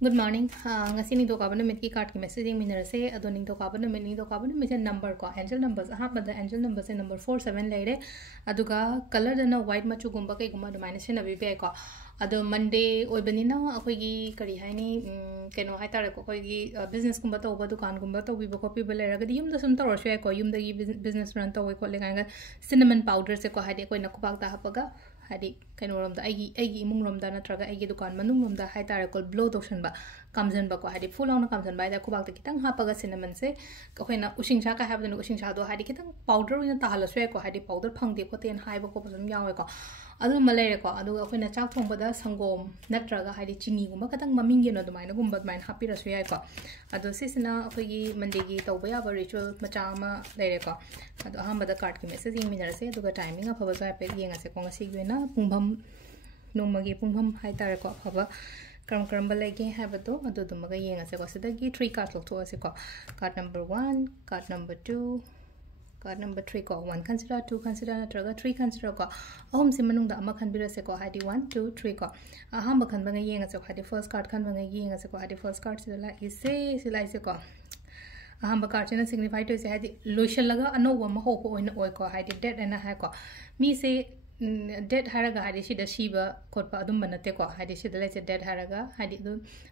Good morning. Ngasi ning to ka ban mit ki card ki messaging min rase ado ning to ka ban mit number ko angel numbers ha bada angel numbers se number 47 leire aduga color dana white machu gumba kai gumba do minus na bi ko ado monday oibani na akoi gi kari haini keno hai tare ko koi gi business gumba to ba dukan gumba to bi ba copy ba lera ga yum da sum to ro ko yum da gi business run to ko le ga cinnamon powder se ko hade ko na ko bak ta hapaga hadi kano rom da aigi imung rom da natraga aigi dukan manung rom da hai tare ko blow doction ba kamjan ba ko hadi full on kamjan ba da ko bak ta kitang ha paga cinnamon se ko hoina using cha ka ha ba no using cha do hadi kitang powder ina ta hala swe ko hadi powder phang de ko ten hai ba ko sum yawe ko adu malere ko adu hoina chak thong ba da sangom natraga hadi chini gumba katang maming ge no do maina gumba main happy ra swe ko adu sisina ko gi mande gi to ba ya ba ritual macha ma lere ko adu ha ba da card ki messaging min ra se adu ga timing a phaba ga pe yenga se ko ngasi ge na pungbam nomagi pungbam hai tare ko phaba kram balage have do adu dumaga yenga se ko sidagi 3 card lok to se ko card number 1 card number 2 card number 3 ko 1 consider 2 consider natraga 3 consider ko ahum se manung da ama khan bira se ko hadi 1 2 3 ko aham khan banga yenga se ko hadi first card khan banga yenga se ko hadi first card se la se ko aham card chena signify to se hadi lotion laga ano wa ma ho ko oina oi ko hadi dead and ha ko mi se dead haraga hadi shida shiba khotpa adum banate ko hadi shida lese dead haraga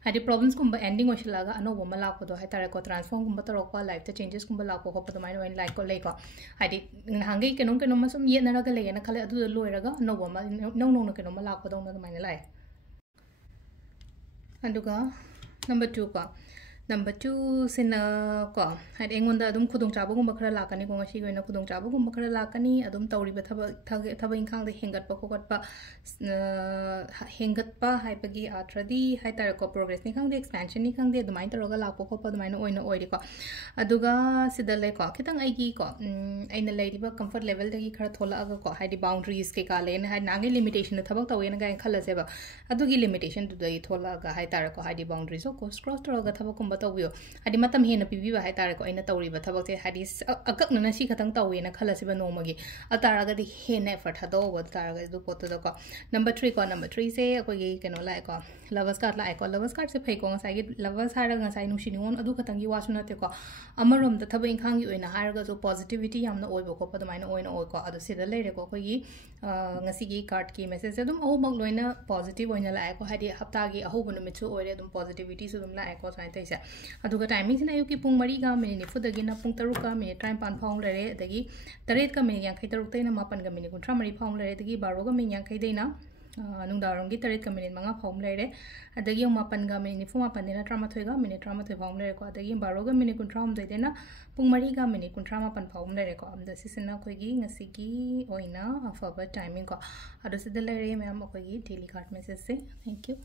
hadi problems kumba ending oshilaga ano wama la ko do hai tare ko transform kumba to ko life ta changes kumba la ko ko to mai like ko le ko hadi hangai kenom masum ye naraga le na khale adu loiraga ano wama no kenom la ko do na mai lai anduga number 2 ko number 2 sina ko hadi engonda adum khudung chaba gumba khara lakani ko ngasi goina khudung chaba gumba khara lakani adum tawri ba thaba ingkhang de hengat pa kokot pa hengat pa hai pagi atradi hai tar ko progress ni khang de expansion ni khang de dumai taroga lakpo ko pa dumai na oina oiri ko aduga sida le ko kitang ai gi ko aina leiri ba comfort level de gi khara thola aga ko hadi boundaries ke ka le na hai nangai limitation thabak tawe na ga khala se ba adugi limitation du dai thola ga hai tar ko hadi boundaries ko cross taroga thabak kum tawio hadi matam hena pibi ba hai tare ko aina tawri ba thabak te hadi akak na si khatang tawi na khala siba no magi atara ga di hena effort hado ba tara ga du pot to ko number 3 se ko gi keno lai ko lovers card se phai ko ngasai gi lovers hara ngasai nu siningon adu khatang gi wasu na te ko amarom da thabai khang gi oina har ga so positivity yamna oi ba ko pa mai na oina oi ko adu sida leire ko ko gi ngasi gi card ki message adum au bak loina positive oina lai ko hadi hafta gi ahu bu numit su oire adum positivity su dum lai ko sai tai se aduga timing sina yuki pung mari ga minute nifu dagi na pung taru ka minute time pan phang lere dagi taret ka minute yang khai taru te na mapan ga minute kuntra mari phang lere dagi baro ga min yang khai de na nung daram gi taret ka minute manga phang lere adagi mapan ga minute nifu mapan de na trama thoi ga minute trama thoi phang lere ko adagi baro ga minute kuntra om de na pung mari ga minute kuntra mapan phang lere ko amda sisina khoi gi ngasi gi oina afaba timing ko adu sidalere ma'am khoi gi daily card message se thank you